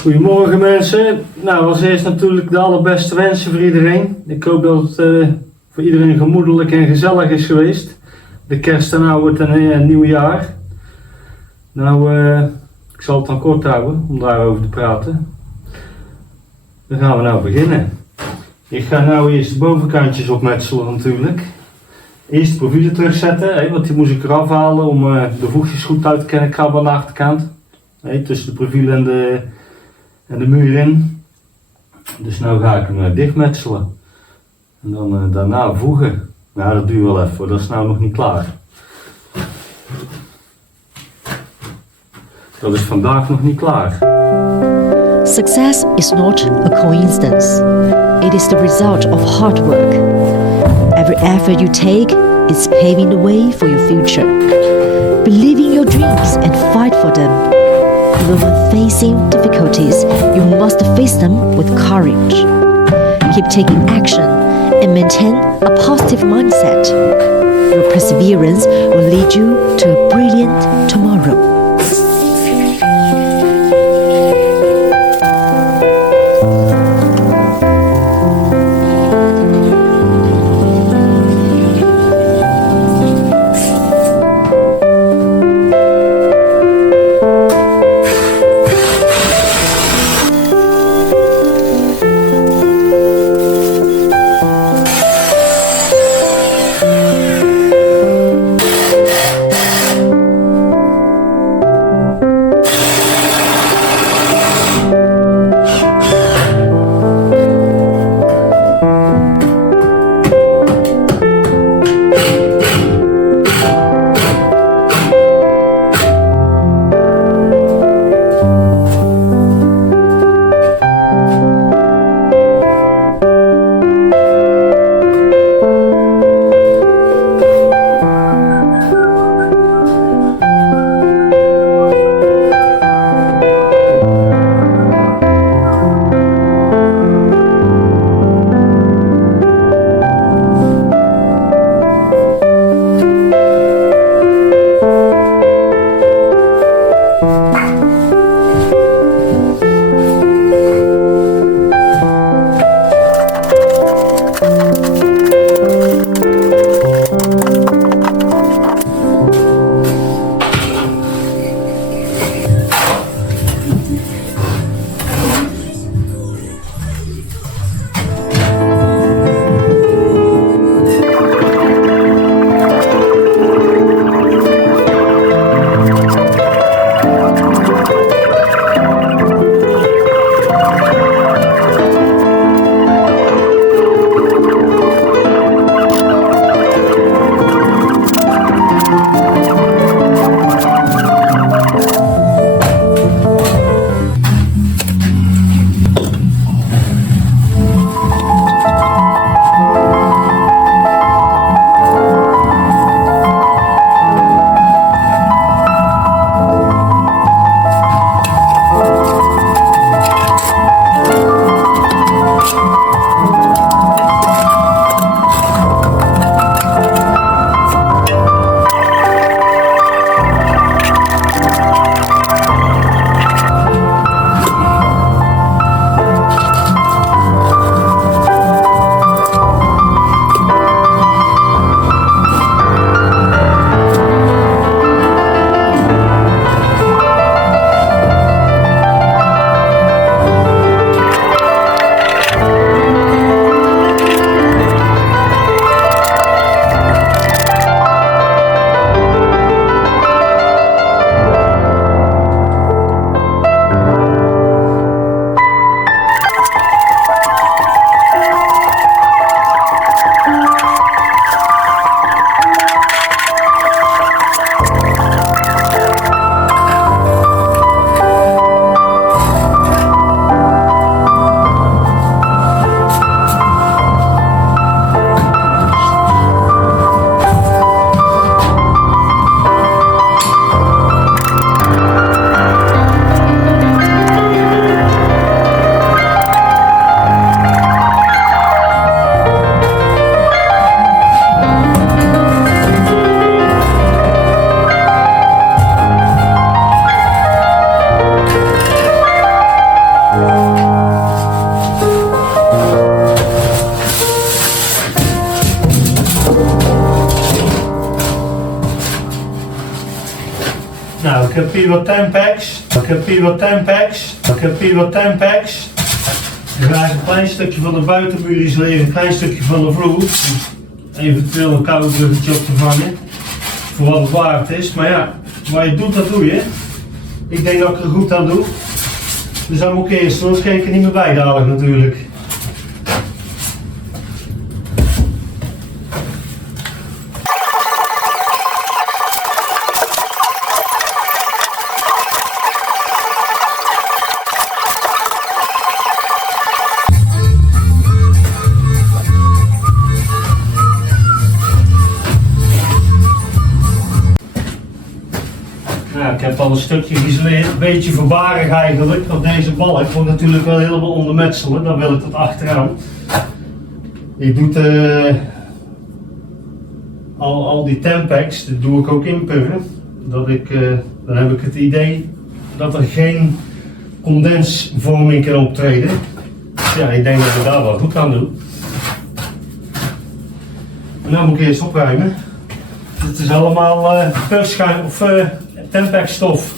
Goedemorgen mensen. Nou, als eerst natuurlijk de allerbeste wensen voor iedereen. Ik hoop dat het voor iedereen gemoedelijk en gezellig is geweest. De kerst en nou wordt een nieuw jaar. Nou, ik zal het dan kort houden om daarover te praten. Dan gaan we nou beginnen. Ik ga nou eerst de bovenkantjes opmetselen natuurlijk. Eerst de profielen terugzetten, want die moest ik eraf halen om de voegjes goed uit te kennen. Ik ga wel aan de achterkant. Tussen de profiel en de muur in. Dus nou ga ik hem dichtmetselen. En dan daarna voegen. Nou, dat duurt wel even, dat is nou nog niet klaar. Dat is vandaag nog niet klaar. Success is not a coincidence. It is the result of hard work. Every effort you take is paving the way for your future. Believe in your dreams and fight for them. Even when facing difficulties, you must face them with courage. Keep taking action and maintain a positive mindset. Your perseverance will lead you to a brilliant tomorrow. Nou, ik heb hier wat Tampax. Ik ga ik een klein stukje van de buitenmuur isoleren, een klein stukje van de vloer. Eventueel een koude bruggetje op te vangen. Voor wat het waard is. Maar ja, wat je doet, dat doe je. Ik denk dat ik er goed aan doe. Dus dan moet ik eerst, anders kan ik er niet meer bij dadelijk natuurlijk. Nou, ik heb al een stukje geïsoleerd, een beetje voorbarig eigenlijk, want deze balk wordt natuurlijk wel helemaal ondermetselen, dan wil ik tot achteraan. Ik doe al die Tampax, dat doe ik ook inpurren, dan heb ik het idee dat er geen condensvorming kan optreden. Dus ja, ik denk dat ik daar wel goed aan doe. En nou moet ik eerst opruimen. Dit is allemaal persschuim of Tampax stof.